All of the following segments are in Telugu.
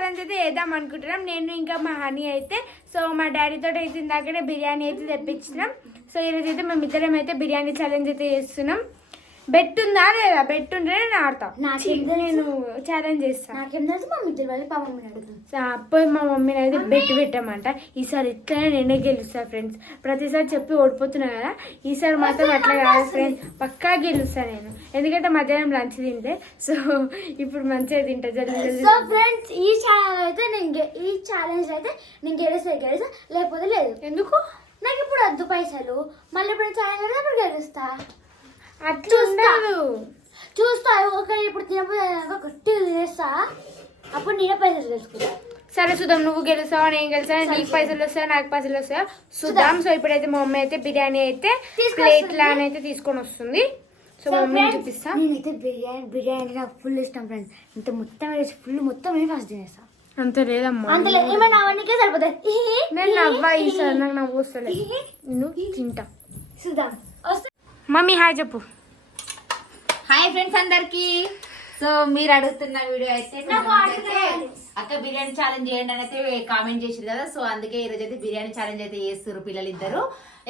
ఛాలెంజ్ అయితే వేద్దాం అనుకుంటున్నాం నేను ఇంకా మా హనీ అయితే. సో మా డాడీతో అయితే ఇందాకనే బిర్యానీ అయితే తెప్పించినాం. సో ఈరోజు అయితే మేము ఇద్దరం అయితే బిర్యానీ ఛాలెంజ్ అయితే చేస్తున్నాం. బెట్ ఉందా లేదా? బెట్ ఉంటే నేను ఆడతా, నేను ఛాలెంజ్ చేస్తాను. నాకేం తెలుసు మా ఇద్దరు వెళ్ళి మా మమ్మీని అడుగుతాను. అప్పుడు మా మమ్మీని అయితే బెట్ పెట్టామంట. ఈసారి ఇట్లనే నేనే గెలుస్తా ఫ్రెండ్స్. ప్రతిసారి చెప్పి ఓడిపోతున్నా కదా, ఈసారి మాత్రం అట్లా కాదు ఫ్రెండ్స్, పక్కా గెలుస్తా నేను. ఎందుకంటే మధ్యాహ్నం లంచ్ తింటే, సో ఇప్పుడు మంచిగా తింటా జల్దీ. సో ఫ్రెండ్స్ ఈ ఛాలెంజ్ అయితే నేను గెలుస్తా లేకపోతే లేదు. ఎందుకు? నాకు ఇప్పుడు వద్దు పైసలు, మళ్ళీ ఇప్పుడు ఛాలెంజ్ అయితే ఇప్పుడు గెలుస్తా. అట్లా చూస్తా ఒక ఇప్పుడు తినపోతే గట్టి చేస్తా, అప్పుడు నేనే పైసలు తెలుసుకుంటా. సరే చూద్దాం, నువ్వు గెలుస్తావా నేను గెలుస్తా, నీకు పైసలు వస్తాయా నాకు పైసలు వస్తాయా చూద్దాం. సో ఇప్పుడైతే మా మమ్మీ అయితే బిర్యానీ అయితే ప్లేట్ లాన్ అయితే తీసుకొని వస్తుంది. సో మా మమ్మీ చూపిస్తా. నేనైతే బిర్యానీ నాకు ఫుల్ ఇష్టం ఫ్రెండ్స్. ఇంత మొత్తం వేసి ఫుల్ మొత్తం నేను ఫస్ట్ తినేస్తా. అంత లేదమ్మా, అంత లేదు, ఏమైనా అవన్నీకే సరిపోతాయి. నేను నవ్వా ఈసారి, నాకు నవ్వు వస్తలే, నువ్వు తింటా. చూద్దాం. మమ్మీ హాయ్ చెప్పు. హాయ్ ఫ్రెండ్స్ అందరికి. సో మీరు అడుగుతున్న వీడియో అయితే అక్క బిర్యానీ ఛాలెంజ్ చేయండి అని అయితే కామెంట్ చేసారు కదా. సో అందుకే ఈరోజు అయితే బిర్యానీ ఛాలెంజ్ అయితే చేస్తారు పిల్లలు ఇద్దరు.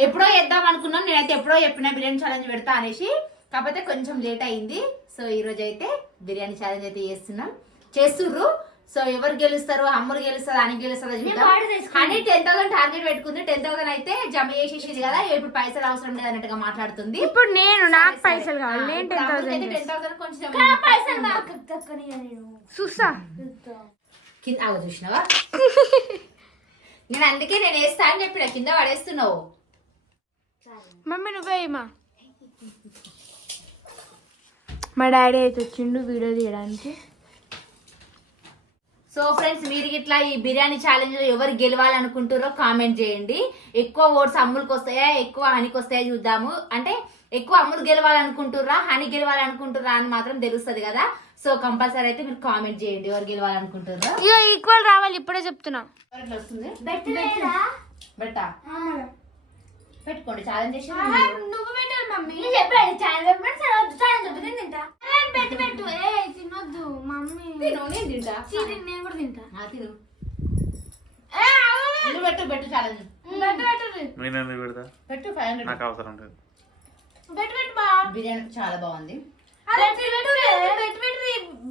ఎప్పుడో చేద్దాం అనుకున్నాం, నేనైతే ఎప్పుడో చెప్పిన బిర్యానీ ఛాలెంజ్ పెడతా అనేసి, కాకపోతే కొంచెం లేట్ అయింది. సో ఈ రోజు అయితే బిర్యానీ ఛాలెంజ్ అయితే చేస్తుర్రు. సో ఎవరు గెలుస్తారు, అమ్ములు గెలుస్తారు అని గెలుస్తారో చూద్దాం. కానీ 10,000 టార్గెట్ పెట్టుకుంది. 10,000 అయితే జమ చేసేసింది కదా, ఇప్పుడు పైసలు అవసరం లేదు అన్నట్టుగా మాట్లాడుతుంది. ఇప్పుడు నాకు పైసలు కావాలి, నేను 10,000 కొంచెం చూస్తా. కింద చూసినావా? నేను అందుకే నేను వేస్తా అని చెప్పిన, కింద పడేస్తున్నావు. మమ్మీ నువ్వేమా. మా డాడీ అయితే వచ్చిండు వీడియో తీయడానికి. సో ఫ్రెండ్స్ మీరు ఇట్లా ఈ బిర్యానీ ఛాలెంజ్ లో ఎవరు గెలవాలనుకుంటారో కామెంట్ చేయండి. ఎక్కువ ఓట్స్ అమ్ములకి వస్తాయా ఎక్కువ హనీకి వస్తాయా చూద్దాము. అంటే ఎక్కువ అమ్ములు గెలవాలనుకుంటుర్రా హనీ గెలవాలనుకుంటుర్రా అని మాత్రం తెలుస్తుంది కదా. సో కంపల్సరీ అయితే మీరు కామెంట్ చేయండి ఎవరు గెలవాలనుకుంటుర్రా. ఇక ఈక్వల్ రావాలి, ఇప్పుడే చెప్తున్నా. ఎట్లా వస్తుంది బెట్టా పెట్టుకోండి ఛాలెంజ్ చేసి. నువ్వు పెట్టాలి మమ్మీ, చెప్పాడు ఛాలెంజ్ తింటా. పెట్టు తినొద్దు మమ్మీ. నేను తింటా, నేను కూడా తింటా. తిను పెట్టు ఛాలెంజ్ పెట్టు 500 నాకు అవసరం లేదు. బిర్యానీ చాలా బాగుంది.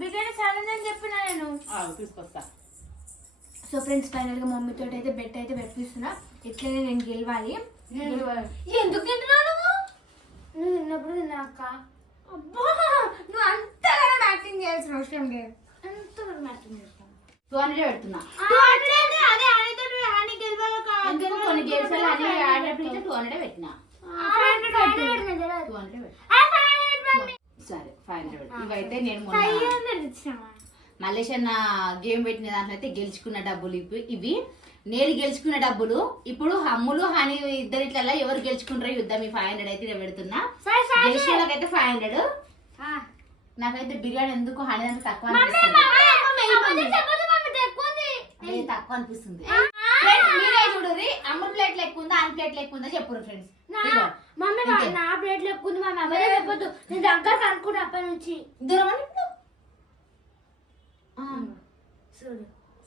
బిర్యానీ ఛాలెంజ్ అని చెప్పిన నేను తీసుకొస్తా. సో ఫ్రెండ్స్ ఫైనల్ గా మమ్మీతో అయితే బెట్ అయితే పెట్టిస్తున్నా. ఎట్లయినా నేను గెలవాలి. ఎందుకు తింటున్నావు నువ్వు తిన్నప్పుడు తిన్నాక? అబ్బా నువ్వు అంతగా యాక్టింగ్ చేయాల్సిన అవసరం లేదు. అంతగా యాక్టింగ్ చేస్తాను. 200 పెడుతున్నా. కొన్ని గేమ్స్ 200 పెట్టినా. సరే 500. ఇవైతే నేను మలేషియన్ గేమ్ పెట్టిన దాంట్లో అయితే గెలుచుకున్న డబ్బులు ఇవి నేను గెలుచుకున్న డబ్బులు. ఇప్పుడు అమ్ములు హనీ ఇద్దరు ఇట్లా ఎవరు గెలుచుకుంటారో యుద్ధం. ఈ 500 అయితే నేను పెడుతున్నా. గెలుచుకున్నకైతే 500. నాకైతే బిర్యానీ ఎందుకు హనీ అంత తక్కువ తక్కువ అనిపిస్తుంది. మీరే చూడరి, అమ్ముల ప్లేట్లు ఎక్కువ ఉందా అన్ని ప్లేట్లు ఎక్కువ ఉందా చెప్పురు ఫ్రెండ్స్. మమ్మీ నా ప్లేట్లు ఎక్కువ ఉంది మమ్మీ, అవే చెప్పొద్దు. నేను దగ్గరకు అనుకుంటా అప్పటి నుంచి. దూరం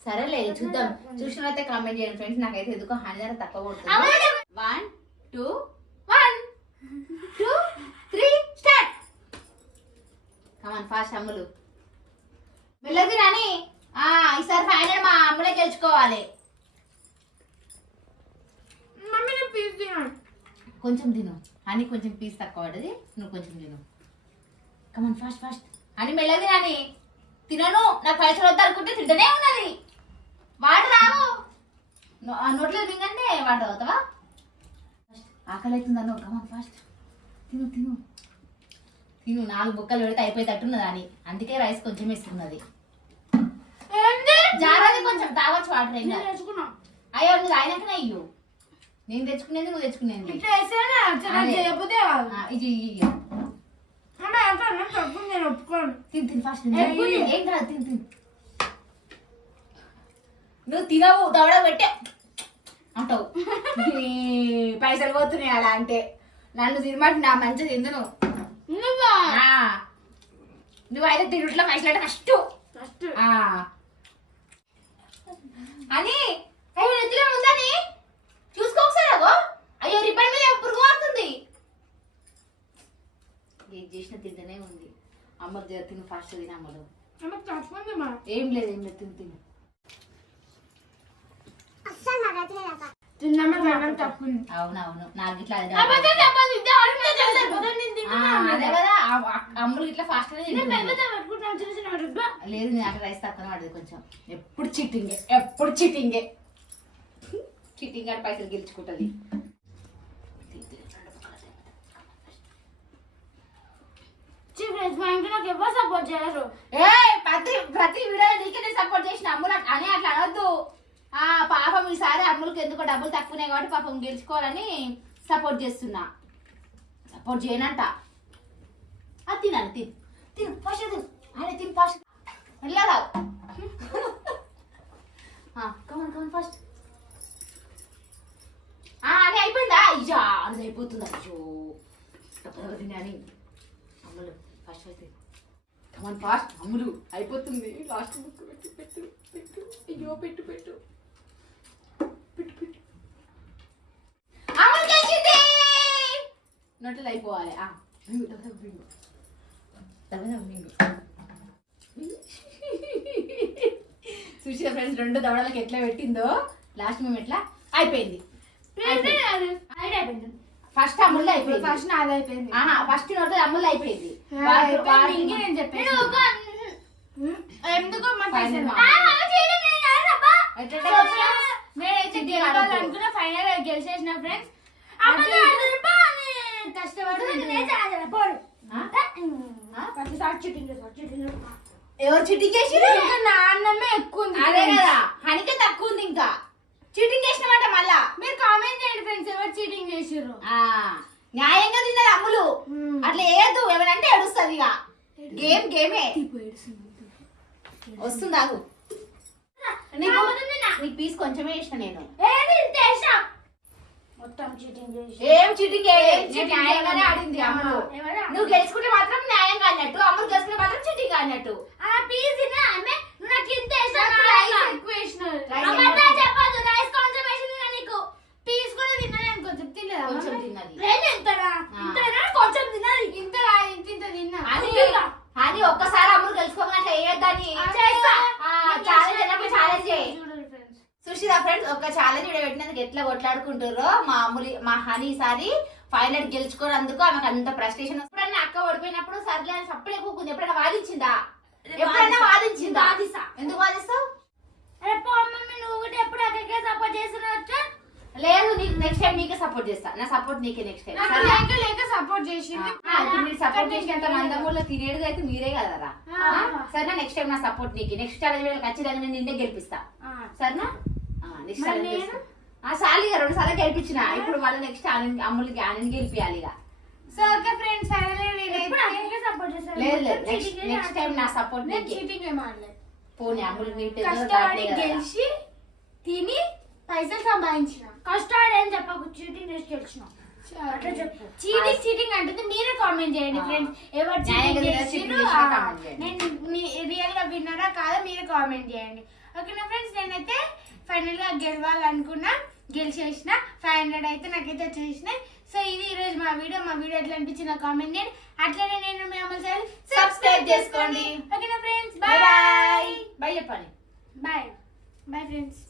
సరేలే చూద్దాం. చూసినైతే కామెంట్ చేయండి ఫ్రెండ్స్. నాకైతే ఎందుకో హనీ తక్కువ కొడుతుంది. 1 2 1 2 3 స్టార్ట్. కమాన్ ఫాస్ట్ అమ్ములు మెల్లది రాని. ఈసారి 500 మా అమ్ములే గెలుచుకోవాలి. కొంచెం తిను అని, కొంచెం పీస్ తక్కువ పడ్డది, నువ్వు కొంచెం తిను. కమాన్ ఫాస్ట్ ఫాస్ట్ అని మెల్లది రాని. తినను నాకు పైసలు వద్దు అనుకుంటే తింటనే ఉన్నది. వాటర్ రావు నోట్లో తింగంటే వాటర్ అవుతావా? ఆకలి అవుతుందను. కమాన్ ఫాస్ట్ తిను తిను తిను. 4 బుక్కలు పెడితే అయిపోయేటట్టున్నది అని, అందుకే రైస్ కొంచెం వేస్తున్నది. జాగ్రత్త కొంచెం తాగొచ్చు వాటర్. అయ్యో నువ్వు ఆయనకనే అయ్యో, నేను తెచ్చుకునేది నువ్వు తెచ్చుకునేది. ఏం కాదు తిని. నువ్వు తినవు దవడ పెట్టే అంటావు. పైసలు పోతున్నాయి అలా అంటే. నన్ను తినమాట నా మంచిగా తిందును. నువ్వు అయితే తిరుట్లో పైసలు అంటే ఫస్ట్ అని అయ్యో నెత్తిలో ఉందని చూసుకో ఒకసారి అగో. అయ్యో రిబ్బన్ మీద పురుగు మారుతుంది. ఏం చేసిన తింటనే ఉంది. అమ్మకు జర తిను ఫాస్ట్ తిన అమ్మలు. ఏం లేదు తిను తిను. అవునవును నాకు ఇట్లా అదే కదా అమ్ములు ఇట్లా ఫాస్ట్ లేదు నేను అట్లా రైస్ తక్కువ పడదు కొంచెం. ఎప్పుడు చిట్టింగే చిట్టింగ్ అని పైసలు గెలుచుకుంటది. సపోర్ట్ చేయరు. ప్రతి వీడియో నీకే సపోర్ట్ చేసిన అమ్ములు అని అట్లా అనొద్దు. పాపం ఈసారి అమ్ములకి ఎందుకో డబ్బులు తక్కువనే కాబట్టి పాపం గెలుచుకోవాలని సపోర్ట్ చేస్తున్నా. సపోర్ట్ చేయనంట. అది తినాలి తిను ఫస్ట్ తిను అదే తిను ఫస్ట్ వెళ్ళావు కమన్ ఫస్ట్ అని అయిపోయిందా. అయ్యా అది అయిపోతుంది. అయ్యో తిని అమ్ములు ఫస్ట్ అయితే కమన్ ఫాస్ట్ అమ్ములు అయిపోతుంది. లాస్ట్ బుక్ పెట్టు పెట్టు పెట్టు అయ్యో పెట్టు పెట్టు అమ్ములు చేసింది. నోట్లో అయిపోవాలి. చూసిన ఫ్రెండ్స్ 2 దవడలకు ఎట్లా పెట్టిందో లాస్ట్ మేము ఎట్లా అయిపోయింది. ఫస్ట్ అమ్ముళ్ళు అయిపోయింది. ఫస్ట్ నాది అయిపోయింది. ఫస్ట్ నోట్లో అమ్ముళ్ళు అయిపోయింది. నేను చెప్పాను ఎందుకో నేనైతే గెలవాలనుకున్నా. ఫైనల్ గెలిచేసిన ఫ్రెండ్స్. ఎవరు చీటింగ్ చేసిరు? నా అన్నమే ఎక్కువ ఉంది. అదే కదా హనికి తక్కువ ఉంది. ఇంకా చీటింగ్ చేసినామంట మళ్ళా. మీరు కామెంట్ చేయండి ఫ్రెండ్స్ ఎవరు చీటింగ్ చేసిర్రు. న్యాయంగా తిన్నది అమ్ములు. అట్లా వేయద్దు. ఎవరంటే ఏడుస్తుంది. ఇక గేమే వస్తుందా నీకు పీస్ కొంచెమే వేసిన నేను. మొత్తం చీటింగ్ చేసి ఏం చీటింగ్ న్యాయంగానే ఆడింది అమ్ములు. నువ్వు గెలుచుకుంటే మాత్రం న్యాయంగా అన్నట్టు, అమ్ములు గెలుచుకుంటే మాత్రం చీటింగ్ అన్నట్టు. కొంచెం తిన్నది అని ఒక్కసారి అమ్ములు గెలుచుకోమన్నట్లు వేయద్దని ఛాలెంజ్ చేయి. చూసిరా ఫ్రెండ్స్ ఒక ఛాలెంజ్ వీడియో పెట్టినందుకు ఎట్లా కొట్లాడుకుంటారో. మా హనీ ఈసారి ఫైనల్ గెలుచుకోనందుకు ఆమెకు అంత ఫ్రస్ట్రేషన్. ఎప్పుడన్నా అక్క ఓడిపోయినప్పుడు సర్లే అని సప్పుడే కూకుంది. ఎప్పుడైనా వాదించిందా? ఎందుకు వాదిస్తావు? ఎప్పుడు అక్కడికే సపోర్ట్ చేస్తున్నట్టు లేదు నీకు నెక్స్ట్ టైం నీకే సపోర్ట్ చేస్తా. నా సపోర్ట్ నీకే నెక్స్ట్ టైం. సపోర్ట్ చేసింది. మీరు సపోర్ట్ చేసినంత మందమూల్లో తినేది అయితే మీరే కదరా. సరేనా నెక్స్ట్ టైం నా సపోర్ట్ నీకు. నెక్స్ట్ ఛాలెంజ్ ఖచ్చితంగా నేను నిన్నే గెలిపిస్తా. సరేనా నెక్స్ట్ ఛాలెంజ్ సాలిగా 2 సార్లు గెలిపించిన. ఇప్పుడు మళ్ళీ నెక్స్ట్ అమ్ములకి ఆనంద్ గెలిపియాలి. ఇక సో ఓకే ఫ్రెండ్స్ లేదు నెక్స్ట్ టైం నా సపోర్ట్ చీటింగ్ ఏమాడలేదు. పోనీ అమ్ములు కష్టపడి గెలిచి తిని పైసలు సంపాదించిన. కష్టాలు ఏం చెప్పకు చీటింగ్ చేసి గెలిచిన. చీటింగ్ అంటే మీరే కామెంట్ చేయండి ఫ్రెండ్స్. ఎవరు నేను రియల్ గా విన్నారా కాదా మీరే కామెంట్ చేయండి. ఓకేనా ఫ్రెండ్స్ నేనైతే ఫైనల్ గా గెలవాలనుకున్నా. గెలిచేసిన 500 అయితే నాకైతే వచ్చేసినాయి. సో ఇది ఈ రోజు మా వీడియో ఎట్లా అనిపించిందో కామెంట్ చేయండి. అట్లనే నేను మీ అమ్మ సబ్స్క్రైబ్ చేసుకోండి. ఓకేనా ఫ్రెండ్స్ బాయ్ బాయ్ చెప్పండి. Bye friends.